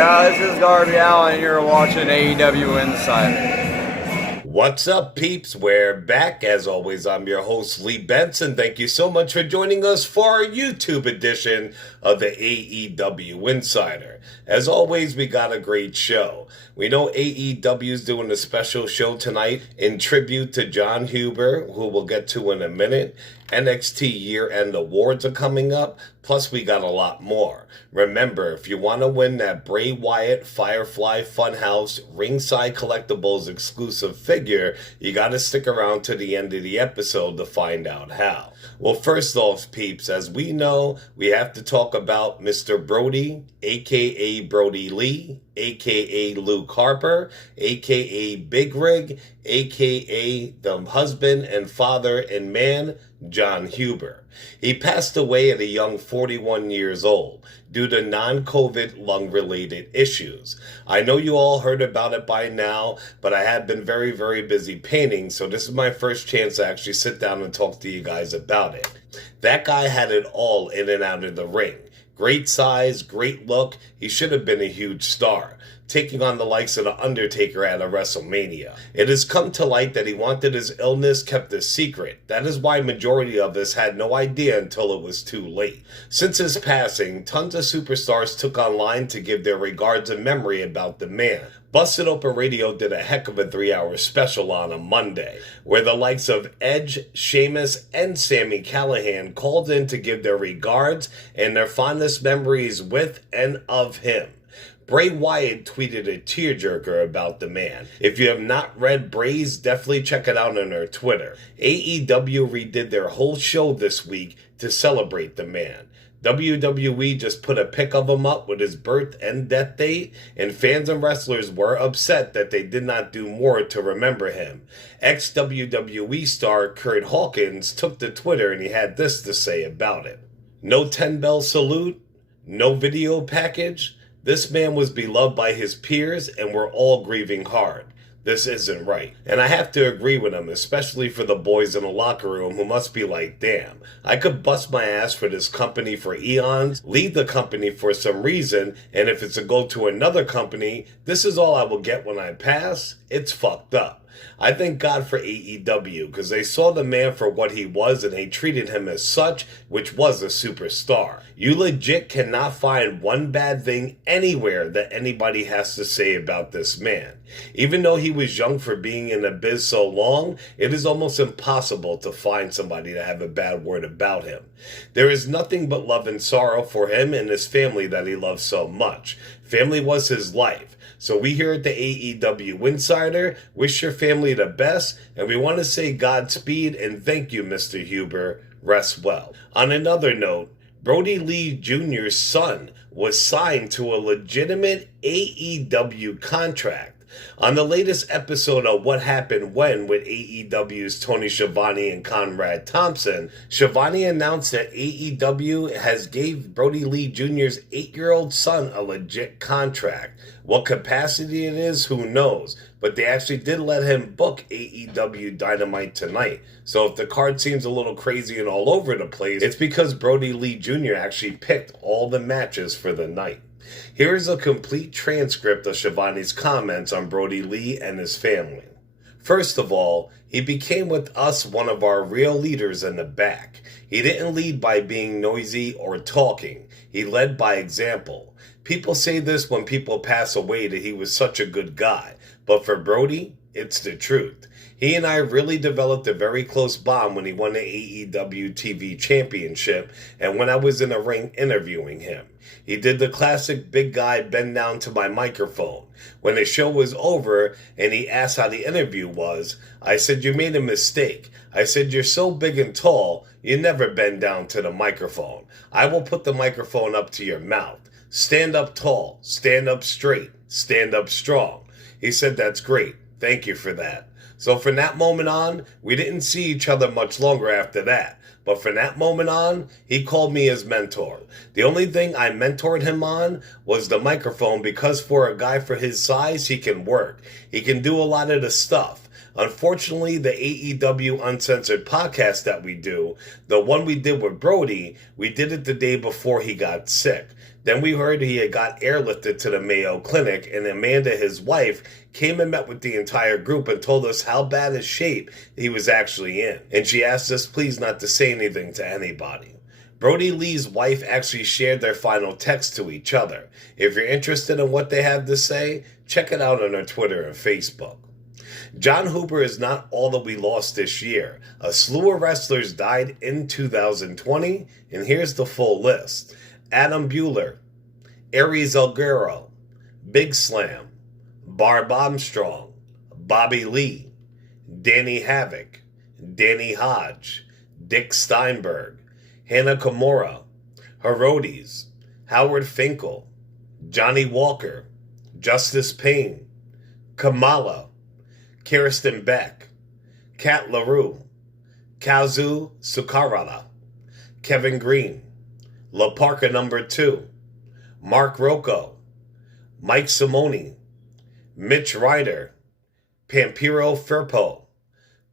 Yeah, this is Garby Allen, and you're watching AEW Insider. What's up, peeps? We're back. As always, I'm your host, Lee Benson. Thank you so much for joining us for our YouTube edition of the AEW Insider. As always, we got a great show. We know AEW is doing a special show tonight in tribute to Jon Huber, who we'll get to in a minute. NXT year-end awards are coming up, plus we got a lot more. Remember, if you want to win that Bray Wyatt Firefly Funhouse Ringside Collectibles exclusive figure, you got to stick around to the end of the episode to find out how. Well, first off, peeps, as we know, we have to talk about Mr. Brodie, a.k.a. Brodie Lee, a.k.a. Luke Harper, a.k.a. Big Rig, a.k.a. the husband and father and man, Jon Huber. He passed away at a young 41 years old due to non-COVID lung-related issues. I know you all heard about it by now, but I have been very, very busy painting, so this is my first chance to actually sit down and talk to you guys about it. That guy had it all in and out of the ring. Great size, great look. He should have been a huge star, taking on the likes of The Undertaker at a WrestleMania. It has come to light that he wanted his illness kept a secret. That is why majority of us had no idea until it was too late. Since his passing, tons of superstars took online to give their regards and memory about the man. Busted Open Radio did a heck of a 3-hour special on a Monday, where the likes of Edge, Sheamus, and Sami Callihan called in to give their regards and their fondest memories with and of him. Bray Wyatt tweeted a tearjerker about the man. If you have not read Bray's, definitely check it out on her Twitter. AEW redid their whole show this week to celebrate the man. WWE just put a pic of him up with his birth and death date, and fans and wrestlers were upset that they did not do more to remember him. Ex-WWE star Kurt Hawkins took to Twitter and he had this to say about it. No 10-bell salute, no video package. This man was beloved by his peers and we're all grieving hard. This isn't right. And I have to agree with him, especially for the boys in the locker room who must be like, damn, I could bust my ass for this company for eons, leave the company for some reason, and if it's to go to another company, this is all I will get when I pass? It's fucked up. I thank God for AEW because they saw the man for what he was and they treated him as such, which was a superstar. You legit cannot find one bad thing anywhere that anybody has to say about this man. Even though he was young for being in the biz so long, it is almost impossible to find somebody to have a bad word about him. There is nothing but love and sorrow for him and his family that he loves so much. Family was his life. So we here at the AEW Insider wish your family the best, and we want to say Godspeed and thank you, Mr. Huber. Rest well. On another note, Brodie Lee Jr.'s son was signed to a legitimate AEW contract. On the latest episode of What Happened When with AEW's Tony Schiavone and Conrad Thompson, Schiavone announced that AEW has gave Brodie Lee Jr.'s 8-year-old son a legit contract. What capacity it is, who knows? But they actually did let him book AEW Dynamite tonight. So if the card seems a little crazy and all over the place, it's because Brodie Lee Jr. actually picked all the matches for the night. Here is a complete transcript of Schiavone's comments on Brodie Lee and his family. First of all, he became with us one of our real leaders in the back. He didn't lead by being noisy or talking. He led by example. People say this when people pass away that he was such a good guy. But for Brodie, it's the truth. He and I really developed a very close bond when he won the AEW TV Championship and when I was in a ring interviewing him. He did the classic big guy bend down to my microphone. When the show was over and he asked how the interview was, I said, you made a mistake. I said, you're so big and tall, you never bend down to the microphone. I will put the microphone up to your mouth. Stand up tall, stand up straight, stand up strong. He said, that's great. Thank you for that. So from that moment on, we didn't see each other much longer after that. But from that moment on, he called me his mentor. The only thing I mentored him on was the microphone because for a guy for his size, he can work. He can do a lot of the stuff. Unfortunately, the AEW Uncensored podcast that we do, the one we did with Brodie, we did it the day before he got sick. Then we heard he had got airlifted to the Mayo Clinic, and Amanda, his wife, came and met with the entire group and told us how bad a shape he was actually in. And she asked us please not to say anything to anybody. Brodie Lee's wife actually shared their final text to each other. If you're interested in what they have to say, check it out on their Twitter and Facebook. John Huber is not all that we lost this year. A slew of wrestlers died in 2020, and here's the full list. Adam Bueller, Aries Alguero, Big Slam, Barb Armstrong, Bobby Lee, Danny Havoc, Danny Hodge, Dick Steinberg, Hannah Kimura, Herodes, Howard Finkel, Johnny Walker, Justice Payne, Kamala, Kirsten Beck, Kat LaRue, Kazu Sukarada, Kevin Green, La Parka No. 2, Mark Rocco, Mike Simone, Mitch Ryder, Pampiro Firpo,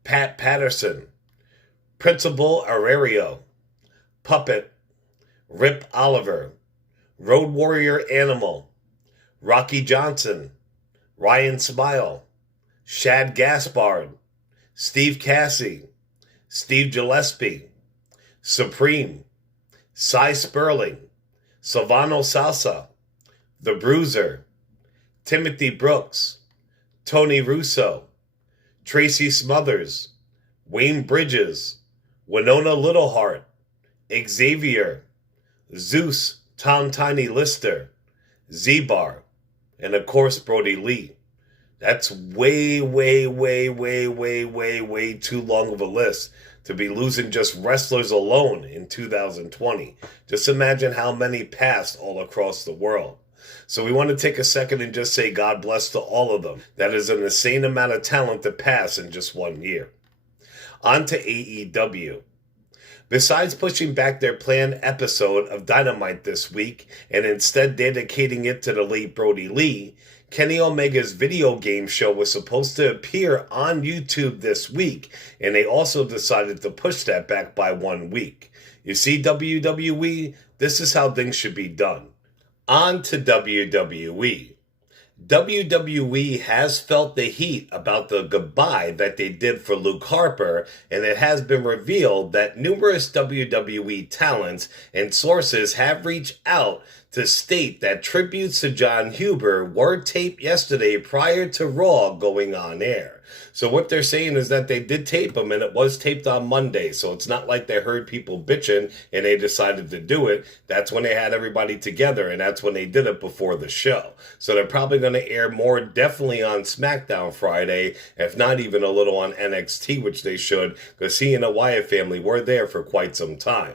Pat Patterson, Principal Aurelio, Puppet, Rip Oliver, Road Warrior Animal, Rocky Johnson, Ryan Smile, Shad Gaspard, Steve Cassie, Steve Gillespie, Supreme, Cy Sperling, Silvano Salsa, The Bruiser, Timothy Brooks, Tony Russo, Tracy Smothers, Wayne Bridges, Winona Littleheart, Xavier, Zeus Tom Tiny Lister, Z-Bar, and of course Brodie Lee. That's way too long of a list to be losing just wrestlers alone in 2020. Just imagine how many passed all across the world. So we want to take a second and just say God bless to all of them. That is an insane amount of talent to pass in just 1 year. On to AEW. Besides pushing back their planned episode of Dynamite this week and instead dedicating it to the late Brodie Lee, Kenny Omega's video game show was supposed to appear on YouTube this week, and they also decided to push that back by 1 week. You see, WWE, this is how things should be done. On to WWE. WWE has felt the heat about the goodbye that they did for Luke Harper, and it has been revealed that numerous WWE talents and sources have reached out to state that tributes to John Huber were taped yesterday prior to Raw going on air. So what they're saying is that they did tape them, and it was taped on Monday, so it's not like they heard people bitching and they decided to do it. That's when they had everybody together, and that's when they did it before the show. So they're probably going to air more definitely on SmackDown Friday, if not even a little on NXT, which they should, because he and the Wyatt family were there for quite some time.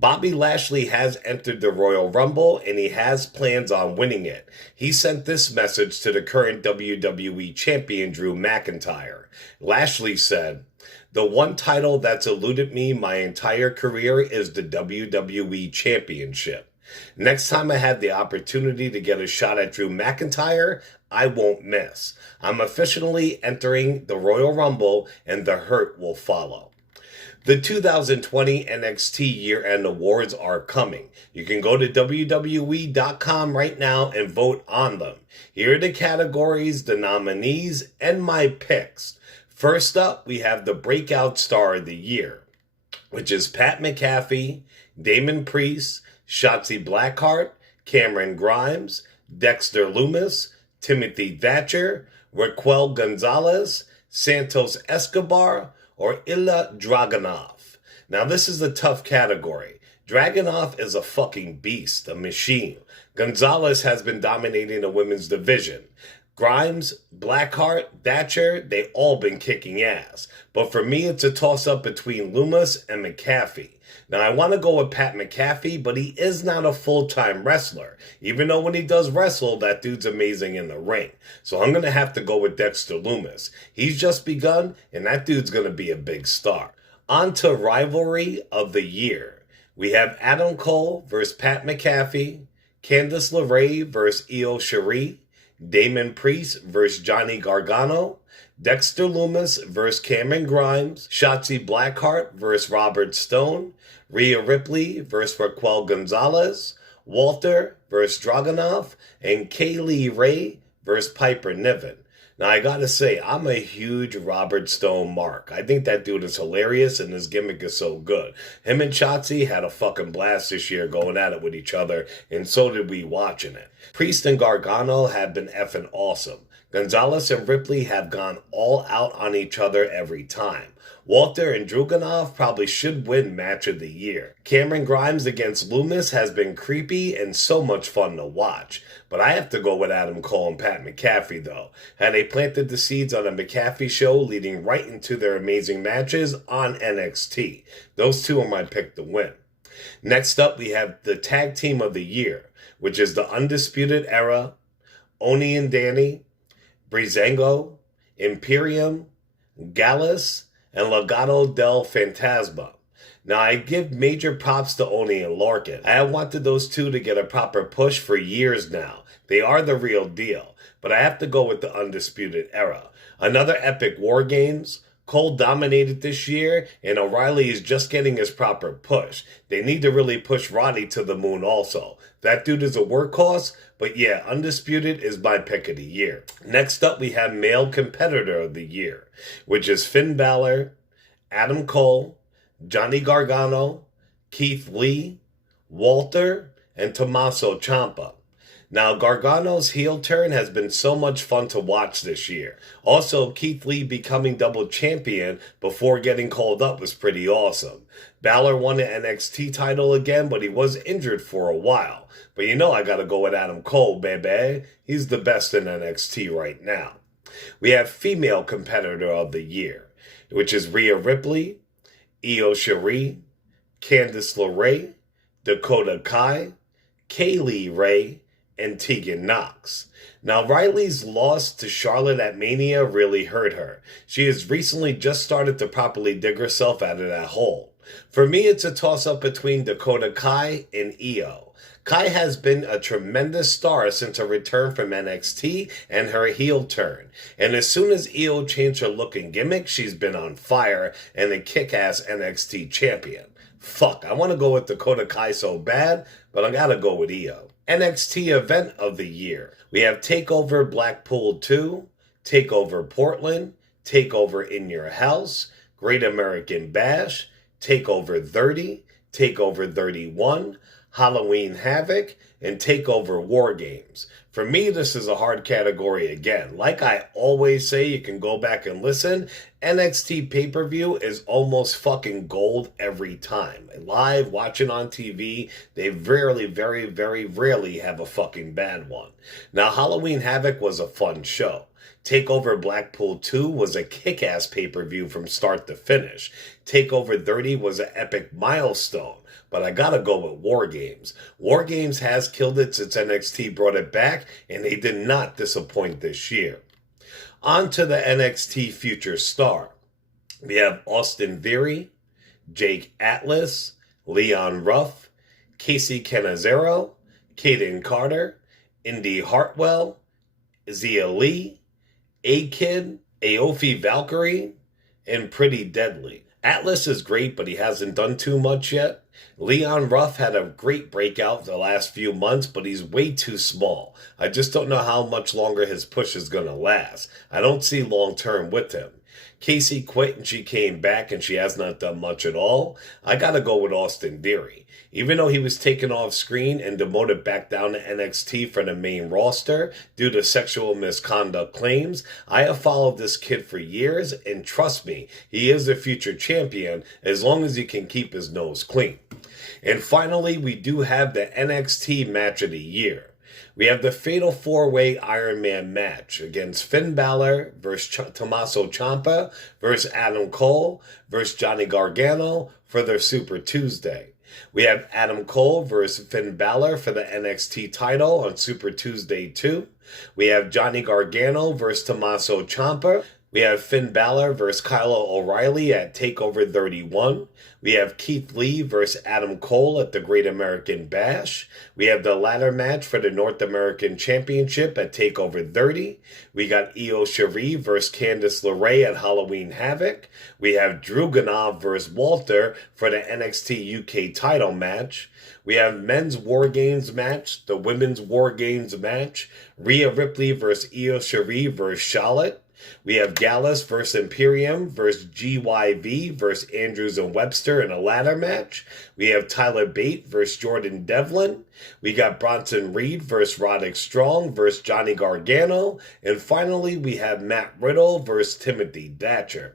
Bobby Lashley has entered the Royal Rumble, and he has plans on winning it. He sent this message to the current WWE Champion Drew McIntyre. Lashley said, "The one title that's eluded me my entire career is the WWE Championship. Next time I have the opportunity to get a shot at Drew McIntyre, I won't miss. I'm officially entering the Royal Rumble, and the hurt will follow." The 2020 NXT Year-End Awards are coming. You can go to WWE.com right now and vote on them. Here are the categories, the nominees, and my picks. First up, we have the Breakout Star of the Year, which is Pat McAfee, Damon Priest, Shotzi Blackheart, Cameron Grimes, Dexter Lumis, Timothy Thatcher, Raquel Gonzalez, Santos Escobar, or Ilya Dragunov. Now this is a tough category. Dragunov is a fucking beast, a machine. Gonzalez has been dominating the women's division. Grimes, Blackheart, Thatcher, they all been kicking ass. But for me, it's a toss-up between Lumis and McAfee. Now, I want to go with Pat McAfee, but he is not a full-time wrestler. Even though when he does wrestle, that dude's amazing in the ring. So I'm going to have to go with Dexter Lumis. He's just begun, and that dude's going to be a big star. On to Rivalry of the Year. We have Adam Cole versus Pat McAfee, Candice LeRae versus Io Shirai, Damon Priest versus Johnny Gargano, Dexter Lumis vs. Cameron Grimes, Shotzi Blackheart vs. Robert Stone, Rhea Ripley vs. Raquel Gonzalez, Walter vs. Dragunov, and Kaylee Ray vs. Piper Niven. Now, I gotta say, I'm a huge Robert Stone mark. I think that dude is hilarious and his gimmick is so good. Him and Shotzi had a fucking blast this year going at it with each other, and so did we watching it. Priest and Gargano have been effing awesome. Gonzalez and Ripley have gone all out on each other every time. Walter and Dragunov probably should win Match of the Year. Cameron Grimes against Lumis has been creepy and so much fun to watch. But I have to go with Adam Cole and Pat McAfee, though. Had they planted the seeds on a McAfee show leading right into their amazing matches on NXT. Those two are my pick to win. Next up, we have the Tag Team of the Year, which is the Undisputed Era, Oni and Danny, Breezango, Imperium, Gallus, and Legado del Fantasma. Now, I give major props to Oni and Larkin. I have wanted those two to get a proper push for years now. They are the real deal, but I have to go with the Undisputed Era. Another epic War Games. Cole dominated this year, and O'Reilly is just getting his proper push. They need to really push Roddy to the moon also. That dude is a workhorse, but yeah, Undisputed is my pick of the year. Next up, we have Male Competitor of the Year, which is Finn Balor, Adam Cole, Johnny Gargano, Keith Lee, Walter, and Tommaso Ciampa. Now, Gargano's heel turn has been so much fun to watch this year. Also, Keith Lee becoming double champion before getting called up was pretty awesome. Balor won the NXT title again, but he was injured for a while. But you know I gotta go with Adam Cole, baby. He's the best in NXT right now. We have Female Competitor of the Year, which is Rhea Ripley, Io Shirai, Candice LeRae, Dakota Kai, Kaylee Ray, and Tegan Nox. Now, Riley's loss to Charlotte at Mania really hurt her. She has recently just started to properly dig herself out of that hole. For me, it's a toss-up between Dakota Kai and Io. Kai has been a tremendous star since her return from NXT and her heel turn. And as soon as Io changed her look and gimmick, she's been on fire and a kick-ass NXT champion. Fuck, I want to go with Dakota Kai so bad, but I gotta go with Io. NXT Event of the Year. We have TakeOver Blackpool 2, TakeOver Portland, TakeOver In Your House, Great American Bash, TakeOver 30, TakeOver 31, Halloween Havoc, and TakeOver War Games. For me, this is a hard category again. Like I always say, you can go back and listen. NXT pay-per-view is almost fucking gold every time. Live, watching on TV, they very rarely have a fucking bad one. Now, Halloween Havoc was a fun show. TakeOver Blackpool 2 was a kick-ass pay-per-view from start to finish. TakeOver 30 was an epic milestone. But I gotta go with War Games. War Games has killed it since NXT brought it back, and they did not disappoint this year. On to the NXT Future Star. We have Austin Theory, Jake Atlas, Leon Ruff, Casey Canizero, Kaden Carter, Indy Hartwell, Zia Lee, A-Kid, Aofi Valkyrie, and Pretty Deadly. Atlas is great, but he hasn't done too much yet. Leon Ruff had a great breakout the last few months, but he's way too small. I just don't know how much longer his push is going to last. I don't see long term with him. Casey quit and she came back and she has not done much at all. I got to go with Austin Theory. Even though he was taken off screen and demoted back down to NXT for the main roster due to sexual misconduct claims, I have followed this kid for years, and trust me, he is a future champion as long as he can keep his nose clean. And finally, we do have the NXT Match of the Year. We have the Fatal 4-Way Iron Man match against Finn Balor versus Tommaso Ciampa versus Adam Cole versus Johnny Gargano for their Super Tuesday. We have Adam Cole versus Finn Balor for the NXT title on Super Tuesday 2. We have Johnny Gargano versus Tommaso Ciampa We have Finn Balor versus Kyle O'Reilly at TakeOver 31. We have Keith Lee versus Adam Cole at the Great American Bash. We have the ladder match for the North American Championship at TakeOver 30. We got Io Shirai versus Candice LeRae at Halloween Havoc. We have Drew Gulak versus Walter for the NXT UK title match. We have men's War Games match, the women's War Games match, Rhea Ripley versus Io Shirai versus Charlotte. We have Gallus versus Imperium versus GYV versus Andrews and Webster in a ladder match. We have Tyler Bate versus Jordan Devlin. We got Bronson Reed versus Roderick Strong versus Johnny Gargano. And finally, we have Matt Riddle versus Timothy Thatcher.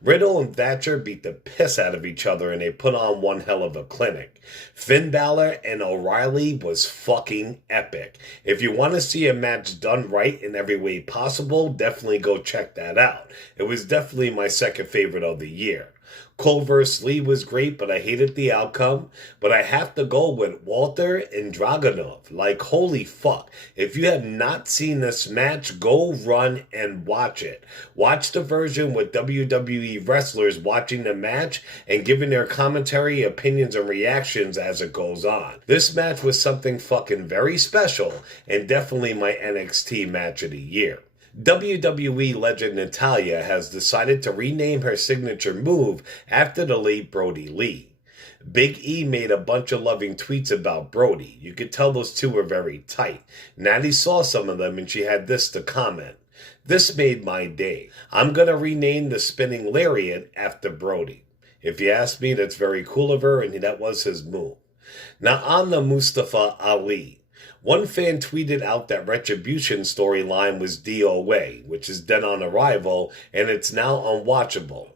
Riddle and Thatcher beat the piss out of each other and they put on one hell of a clinic. Finn Balor and O'Reilly was fucking epic. If you want to see a match done right in every way possible, definitely go check that out. It was definitely my second favorite of the year. Cole vs. Lee was great, but I hated the outcome. But I have to go with Walter and Dragunov. Like, holy fuck. If you have not seen this match, go run and watch it. Watch the version with WWE wrestlers watching the match and giving their commentary, opinions, and reactions as it goes on. This match was something fucking very special and definitely my NXT match of the year. WWE legend Natalya has decided to rename her signature move after the late Brodie Lee. Big E made a bunch of loving tweets about Brodie. You could tell those two were very tight. Natty saw some of them and she had this to comment. This made my day. I'm going to rename the spinning lariat after Brodie. If you ask me, that's very cool of her and that was his move. Now on the Mustafa Ali. One fan tweeted out that Retribution storyline was DOA, which is dead on arrival, and it's now unwatchable.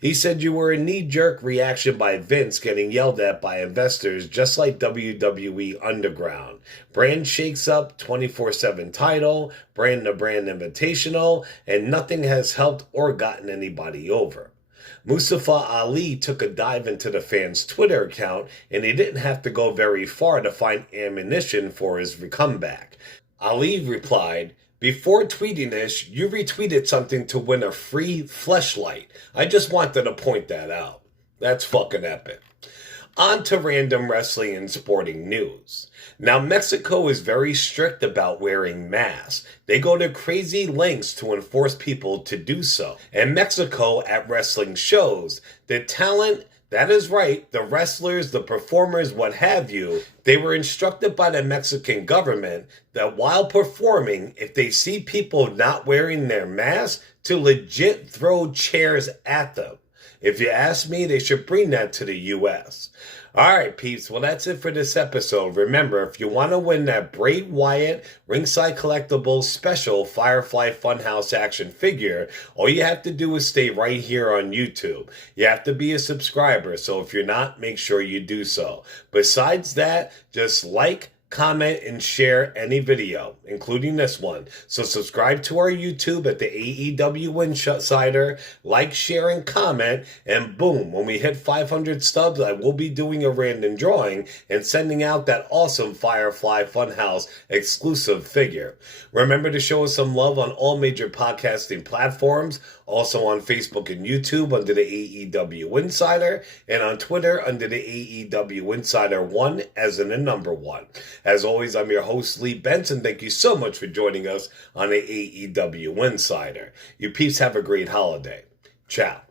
He said you were a knee-jerk reaction by Vince getting yelled at by investors just like WWE Underground. Brand shakes up, 24/7 title, brand-to-brand invitational, and nothing has helped or gotten anybody over. Mustafa Ali took a dive into the fan's Twitter account, and he didn't have to go very far to find ammunition for his comeback. Ali replied, "Before tweeting this, you retweeted something to win a free fleshlight. I just wanted to point that out." That's fucking epic. On to random wrestling and sporting news. Now, Mexico is very strict about wearing masks. They go to crazy lengths to enforce people to do so. And Mexico, at wrestling shows, the talent, that is right, the wrestlers, the performers, what have you, they were instructed by the Mexican government that while performing, if they see people not wearing their masks, to legit throw chairs at them. If you ask me, they should bring that to the U.S. Alright, peeps, well that's it for this episode. Remember, if you want to win that Bray Wyatt Ringside Collectibles special Firefly Funhouse action figure, all you have to do is stay right here on YouTube. You have to be a subscriber, so if you're not, make sure you do so. Besides that, just like, comment, and share any video, including this one. So subscribe to our YouTube at the AEW Insider, like, share, and comment, and boom, when we hit 500 stubs, I will be doing a random drawing and sending out that awesome Firefly Funhouse exclusive figure. Remember to show us some love on all major podcasting platforms, also on Facebook and YouTube under the AEW Insider, and on Twitter under the AEW Insider 1 as in the number 1. As always, I'm your host, Lee Benson. Thank you so much for joining us on the AEW Insider. You peeps have a great holiday. Ciao.